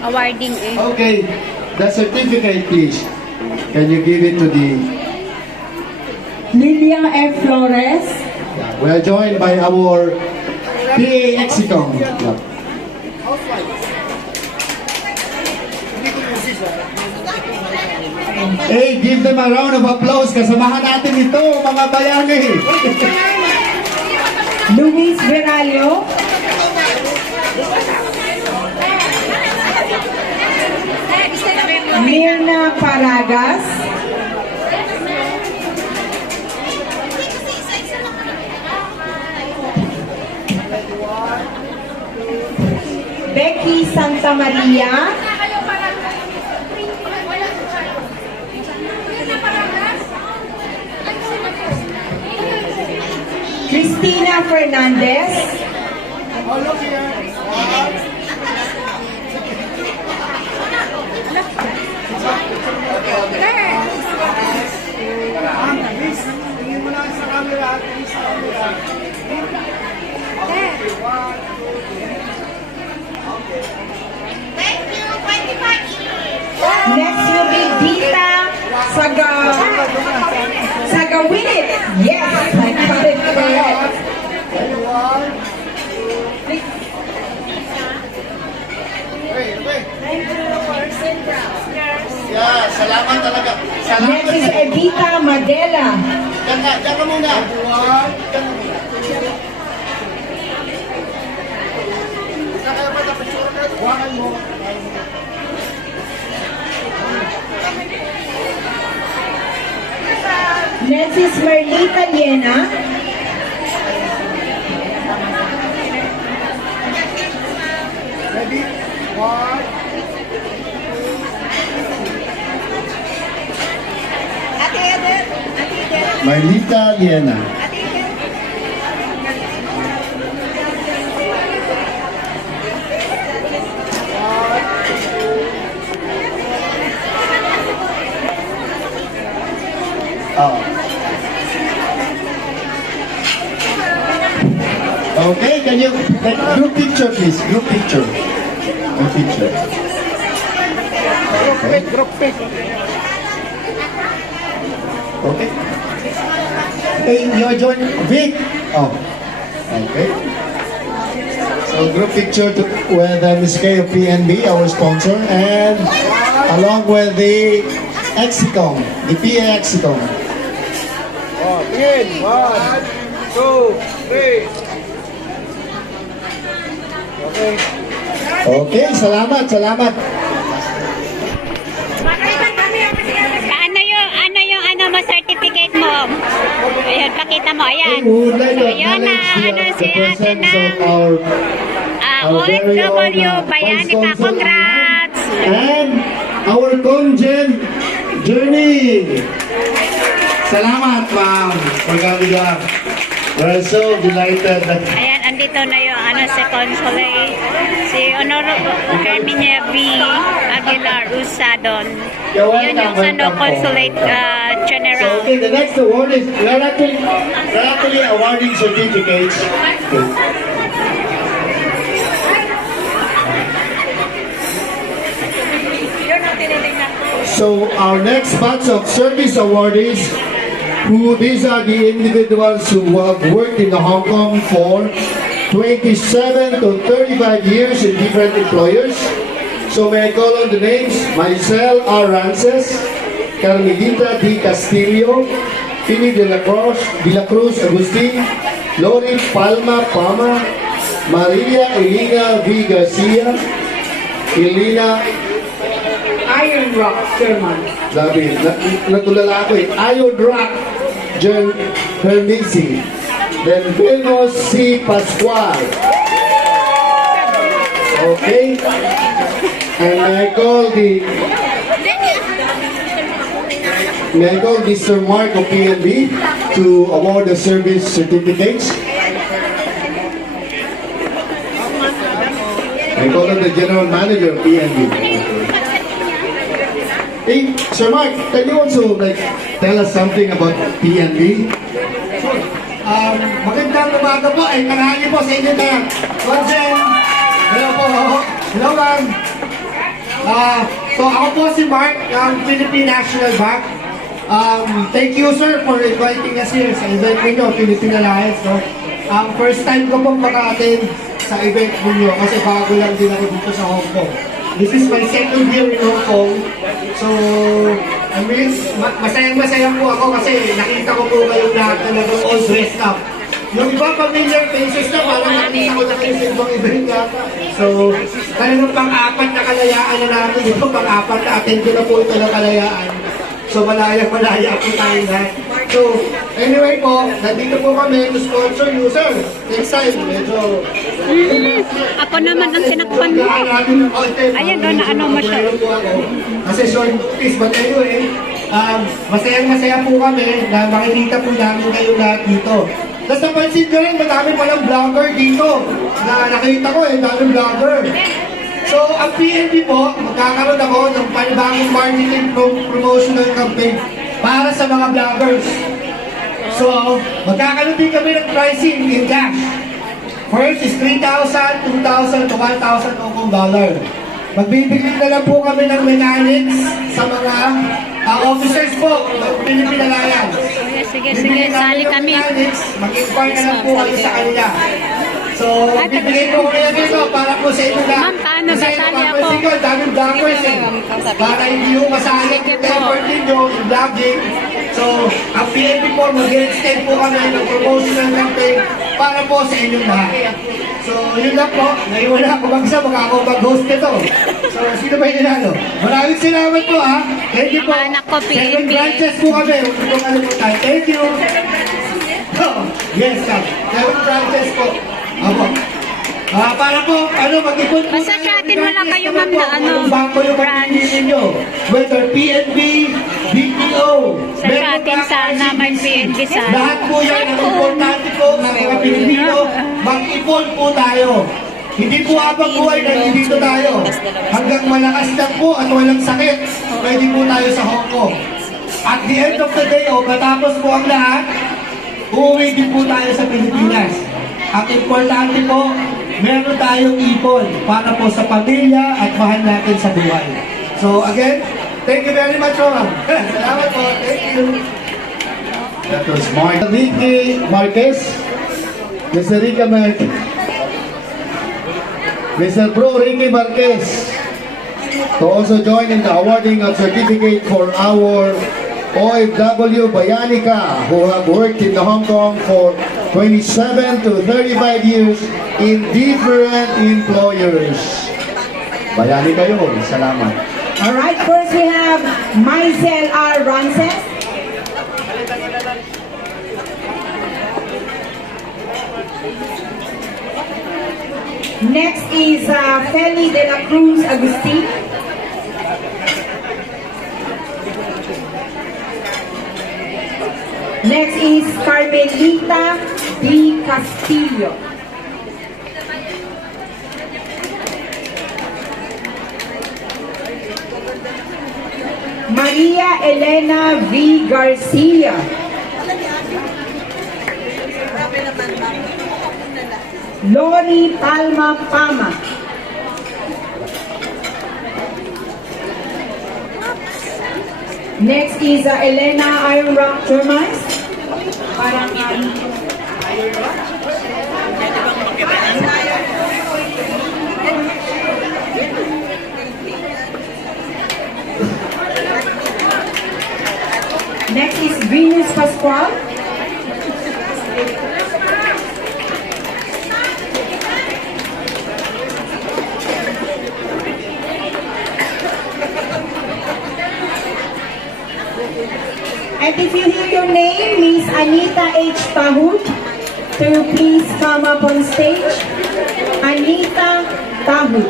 Awarding eh. Okay, the certificate please. Can you give it to the... Lilia F. Flores. Yeah, we are joined by our PA Exicom. Yeah. Hey, give them a round of applause. Kasamahan natin ito, mga bayani. Luis Veralio. Mirna Paragas. Becky Santa Maria. Cristina Fernandez. Next will be Dita Sagawinit. Yes, I got it correct. Yeah, salamat talaga. Next is Evita Madela. Diyan ka muna. Next is Merlita Liena. Ready? 1. Marlita Liena. Okay, can you group picture please? Group picture. Group picture. Okay. Group picture. Okay. Hey, you're joining Vic. Oh. Okay. So group picture with Ms. K of PNB, our sponsor, and along with the Exicom, the PA Exicom. In 1, 2, 3. Okay. Okay, salamat. Ano mo certificate mo? Ayun, pakita mo. Ayan. We would like to Ayun na, acknowledge si the ate presence ng of our very own, OFW. Bayani Vice pa. Consul Congrats! and our Comgen Journey. Salamat, ma'am. Pagkakita. We're so delighted that Ayan, andito na yung si Consulate, si Honorable Carmine V. Aguilar Usadon. Yun yung Consulate General. So, okay, the next award is, we're actually awarding certificates. So, our next batch of service awardees, these are the individuals who have worked in Hong Kong for 27 to 35 years in different employers. So may I call on the names? Maricel R. Rances, Carmelita D. Castillo, Pini de la Cruz Agustin, Lori Palma Pama, Maria Elena V. Garcia, Elena Iron Rock German. Sabi, natulala ako eh. Iron Rock Hermisi. Then Venus C. Pascual. Okay. And may I call Mr. Mark of PNB to award the service certificates. I call on the General Manager of PNB. Hey, Sir Mark, can you also like tell us something about PNB? Magandang umaga po. Ay, tanghali po sa inyo na. Conjen. Hello po. Hello, ma'am. So, ako po si Mark ng Philippine National Bank. Thank you, sir, for inviting us here sa event ninyo, Philippine Alliance. No? First time ko pong maka-attend sa event ninyo kasi bago lang din ako dito sa Hong Kong. This is my second year in Hong Kong. So, I mean, masayang-masaya po ako kasi nakita ko po kayong lahat talagang all dressed up. Yung iba familiar faces na parang nakita ko na kayo sa ibang event yata. So, talagang pang-apat na kalayaan na natin. Ito pang-apat na attend ko na po ito ng kalayaan. So, malaya po tayo lahat. So, anyway po, nandito po kami to sponsor you, sir. Next time, medyo... Ako naman ang tinakpan mo. Ayan doon na ano mo siya. Kasi short notice, but anyway, masayang-masaya po kami na makikita po namin kayo lahat dito. Tapos napansin ko rin, madami palang vlogger dito na nakita ko daming vlogger. So, ang PNB po, magkakaroon ako ng panibagong marketing promotional campaign para sa mga vloggers. So, magkakaroon din kami ng pricing in cash. First is 3,000, 2,000 to 1,000 Hong Kong dollar. Magbibigay na lang po kami ng mechanics sa mga officers po ng Philippine Alliance. Sige, sali kami. Mag-inquire na lang po kayo sa kanila. So, bibigay po kayo dito para po sa inyo lahat. Ma'am, paano ba? Sali ako. Kasi ko, daming vloggers eh. Para hindi yung masali yung effort ninyo, yung vlogging. So, ang PNP po, mag-extend po kami ng promotional campaign para po sa inyong lahat. So, yun lang po. Ngayon wala ako mag-isa, ako mag-host nito. So, sino ba yung ninalo? Maraming salamat po, ha? Thank you po. Anak ko, 7 PNP. branches po kami. Huwag po kalimutan. Thank you. Oh, yes, sir. 7 branches po. Apo. Para po, mag-ipon po. Basta chatin mo lang kayo, ma'am, na Anong bangko yung branch. pagpili ninyo? Whether PNB, BPO, Sa chatin sana, may PNB sana. lahat po yan. Ang importante po sa mga Pilipino, mag-ipon po tayo. Hindi po habang buhay na dito tayo. Hanggang malakas lang po at walang sakit, pwede po tayo sa Hong Kong. At the end of the day, matapos po ang lahat, uuwi din po tayo sa Pilipinas. Ang importante po, meron tayong ipon para po sa pamilya at mahal natin sa buhay. So again, thank you very much, ma'am. Salamat po. Thank you. That was Mark. Ricky Marquez. Mr. Ricky Marquez. Mr. Bro Ricky Marquez to also join in the awarding of certificate for our OFW Bayanika who have worked in the Hong Kong for 27 to 35 years in different employers. Bayanika yun. Salamat. Alright, first we have Marcel R. Rances. Next is Feli de la Cruz Agustin. Next is Carmelita D. Castillo. Maria Elena V. Garcia. Lori Palma Pama. Next is Elena Iron Rock Termites. Parang Iron Rock. Next is Venus Pascual. And if you hear your name, Miss Anita H. Tahut, to please come up on stage. Anita Tahut.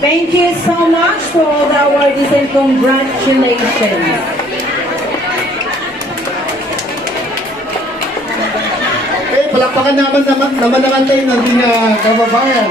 Thank you so much to all the awardees and congratulations. Okay, palakpakan naman tayo ng ating kababayan.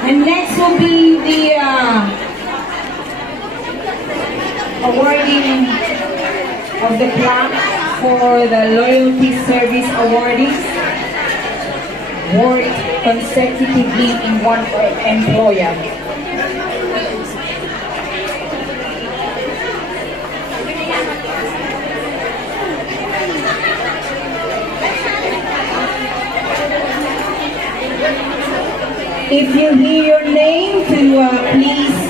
And next will be the awarding of the plaque for the Loyalty Service Awardees, worked consecutively in one employer. If you hear your name, to please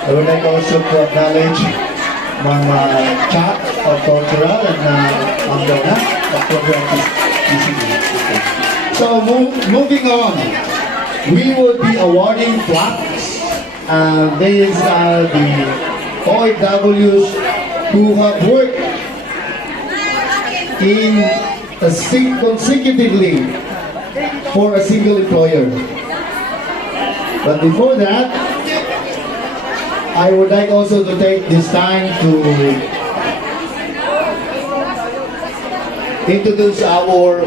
I would like also to acknowledge Mama Chat of Cultural and Angona of Program PCB. So moving on, we will be awarding plaques. These are the OFWs who have worked consecutively for a single employer. But before that, I would like also to take this time to introduce our